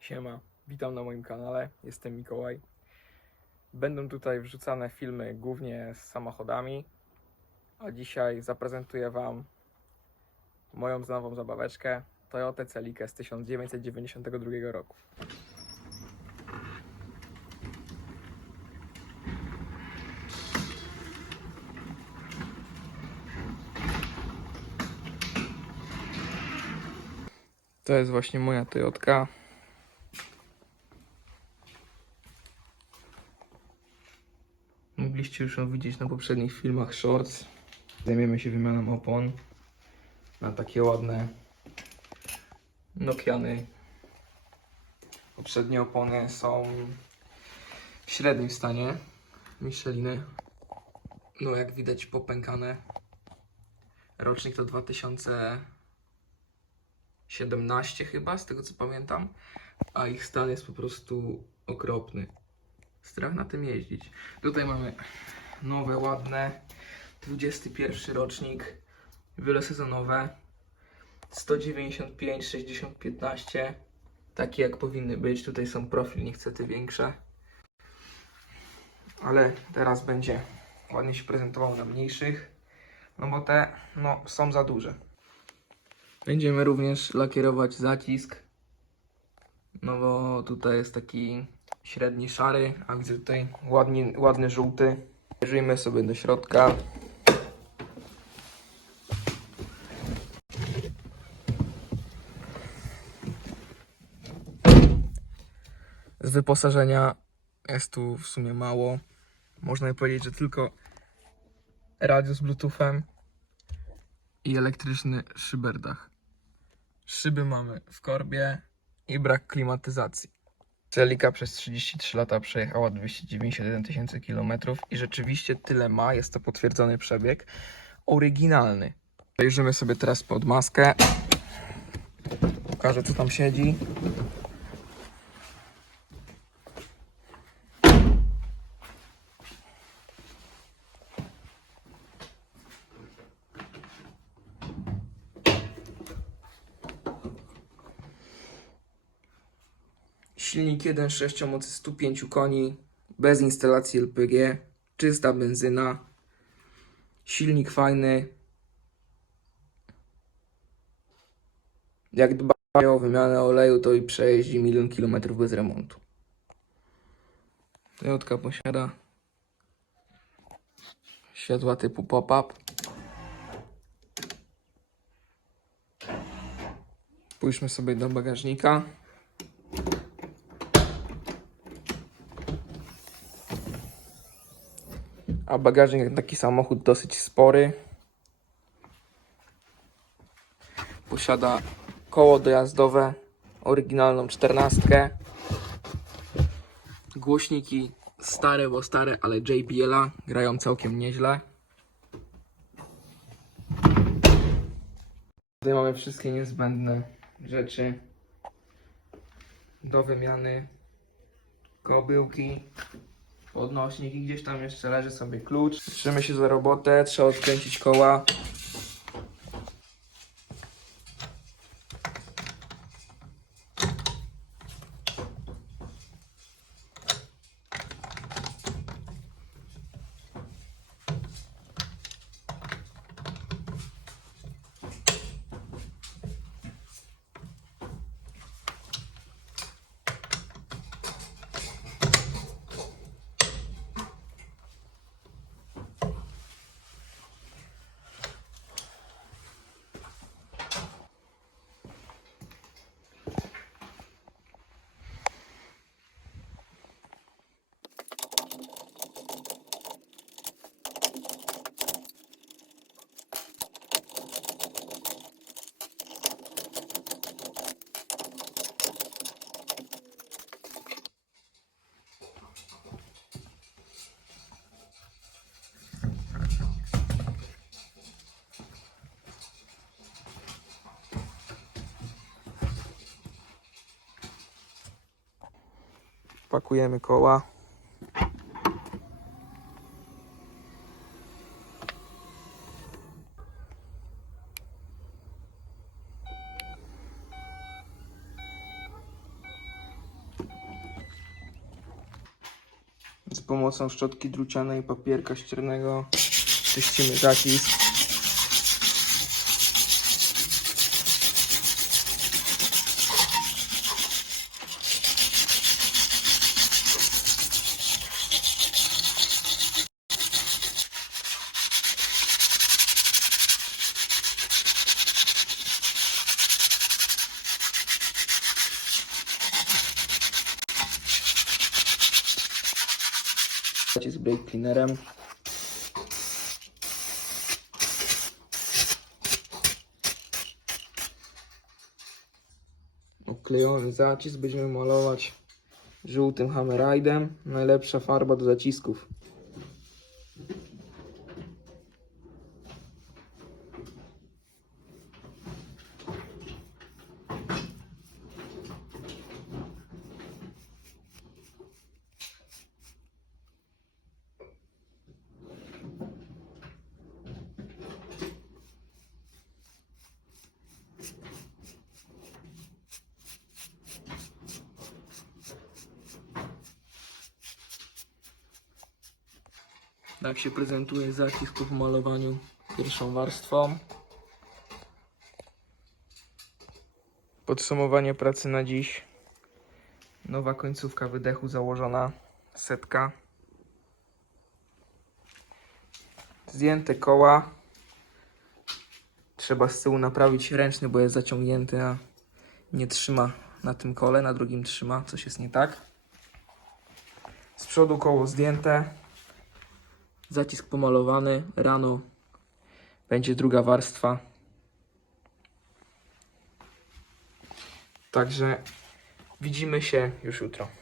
Siema, witam na moim kanale, jestem Mikołaj. Będą tutaj wrzucane filmy głównie z samochodami, a dzisiaj zaprezentuję Wam moją nową zabaweczkę Toyota Celica z 1992 roku. To jest właśnie moja Toyotka. Mogliście już ją widzieć na poprzednich filmach shorts. Zajmiemy się wymianą opon na takie ładne Nokiany. Poprzednie opony są w średnim stanie Micheliny. No jak widać popękane. Rocznik to 2017 chyba, z tego co pamiętam. A ich stan jest po prostu okropny. Strach na tym jeździć. Tutaj mamy nowe, ładne, 21 rocznik, wielosezonowe, 195, 60, 15, takie jak powinny być. Tutaj są profil niestety większe, ale teraz będzie ładnie się prezentował na mniejszych, no bo te no, są za duże. Będziemy również lakierować zacisk, no bo tutaj jest taki średni szary, a widzę tutaj ładnie, ładny żółty. Wierzymy sobie do środka. Z wyposażenia jest tu w sumie mało. Można powiedzieć, że tylko radio z bluetoothem i elektryczny szyberdach. Szyby mamy w korbie i brak klimatyzacji. Celika przez 33 lata przejechała 291 tysięcy kilometrów i rzeczywiście tyle ma, jest to potwierdzony przebieg. Oryginalny. Zajrzymy sobie teraz pod maskę. Pokażę co tam siedzi. Silnik 1.6 o mocy 105 koni, bez instalacji LPG, czysta benzyna. Silnik fajny. Jak dbają o wymianę oleju, to i przejeździ milion kilometrów bez remontu. Toyotka posiada światła typu pop-up. Spójrzmy sobie do bagażnika. A bagażnik taki samochód dosyć spory. Posiada koło dojazdowe, oryginalną czternastkę. Głośniki stare, bo stare, ale JBL-a grają całkiem nieźle. Tutaj mamy wszystkie niezbędne rzeczy do wymiany. Kobyłki, podnośnik i gdzieś tam jeszcze leży sobie klucz. Bierzemy się za robotę, trzeba odkręcić koła. pakujemy koła. Z pomocą szczotki drucianej i papierka ściernego czyścimy zacisk. Zacisk brake cleanerem. Oklejony zacisk będziemy malować żółtym hammerite'em. Najlepsza farba do zacisków. Tak się prezentuje zacisk po pomalowaniu pierwszą warstwą. Podsumowanie pracy na dziś. Nowa końcówka wydechu założona, setka. Zdjęte koła. Trzeba z tyłu naprawić ręczny, bo jest zaciągnięty, a nie trzyma na tym kole, na drugim trzyma, coś jest nie tak. Z przodu koło zdjęte. Zacisk pomalowany. Rano będzie druga warstwa. Także widzimy się już jutro.